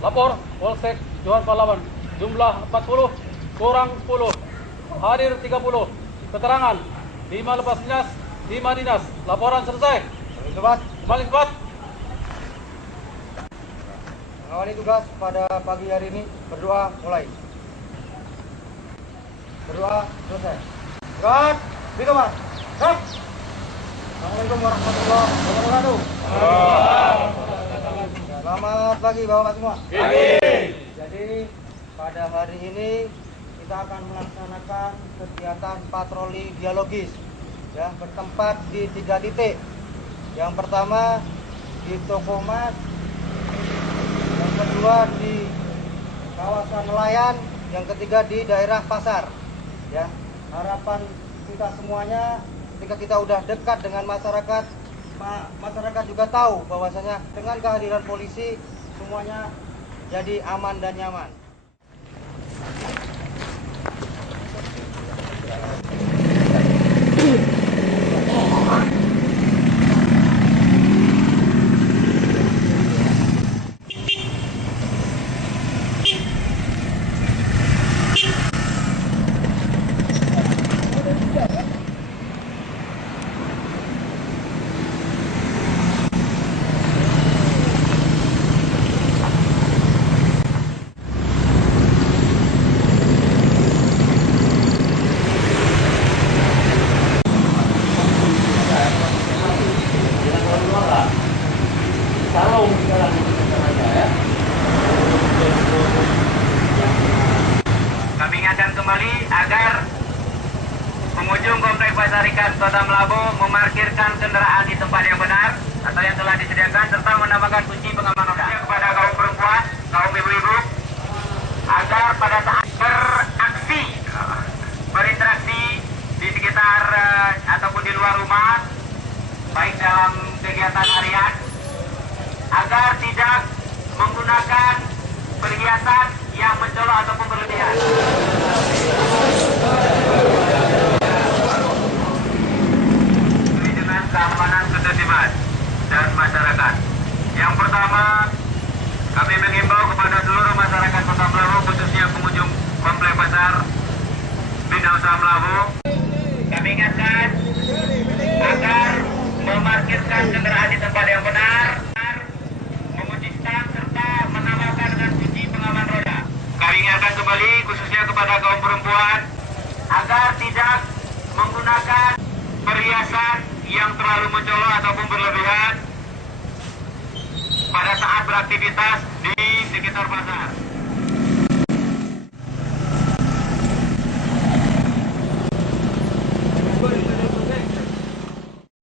Lapor Polsek Johan Pahlawan. Jumlah 40, kurang 10. Hadir 30. Keterangan 5 lepas dinas, 5 dinas. Laporan selesai. Kembali ke tempat. Mengawali tugas pada pagi hari ini, berdoa mulai. Berdoa selesai. Gerak, di kamar. Gerak. Assalamualaikum warahmatullahi wabarakatuh. Selamat pagi Bapak semua. Jadi pada hari ini kita akan melaksanakan kegiatan patroli biologis, ya, bertempat di 3 titik. Yang pertama di Toko Mas, yang kedua di kawasan nelayan, yang ketiga di daerah pasar. Ya, harapan kita semuanya ketika kita udah dekat dengan masyarakat, masyarakat juga tahu bahwasanya dengan kehadiran polisi semuanya jadi aman dan nyaman. Kami ingatkan kembali agar pengunjung Komplek Pasar Ikan Kota Melabu memarkirkan kendaraan di tempat yang benar atau yang telah disediakan serta menambahkan kunci pengaman roda. Kepada kaum perempuan, kaum ibu-ibu, agar pada saat beraksi, berinteraksi di sekitar ataupun di luar rumah, baik dalam kegiatan harian, agar tidak menggunakan perhiasan yang mencolok ataupun berlebihan. Dengan keamanan, ketertiban dan masyarakat. Yang pertama, kami mengimbau kepada seluruh masyarakat Kota Melabu, khususnya pengunjung Komplek Pasar Bina Usaha Melabu. Kami ingatkan agar memarkirkan kendaraan di tempat yang benar, mengunci stang serta menambahkan dengan kunci pengaman roda. Kami ingatkan kembali khususnya kepada kaum perempuan agar tidak menggunakan perhiasan yang terlalu mencolok ataupun berlebihan pada saat beraktivitas di sekitar pasar.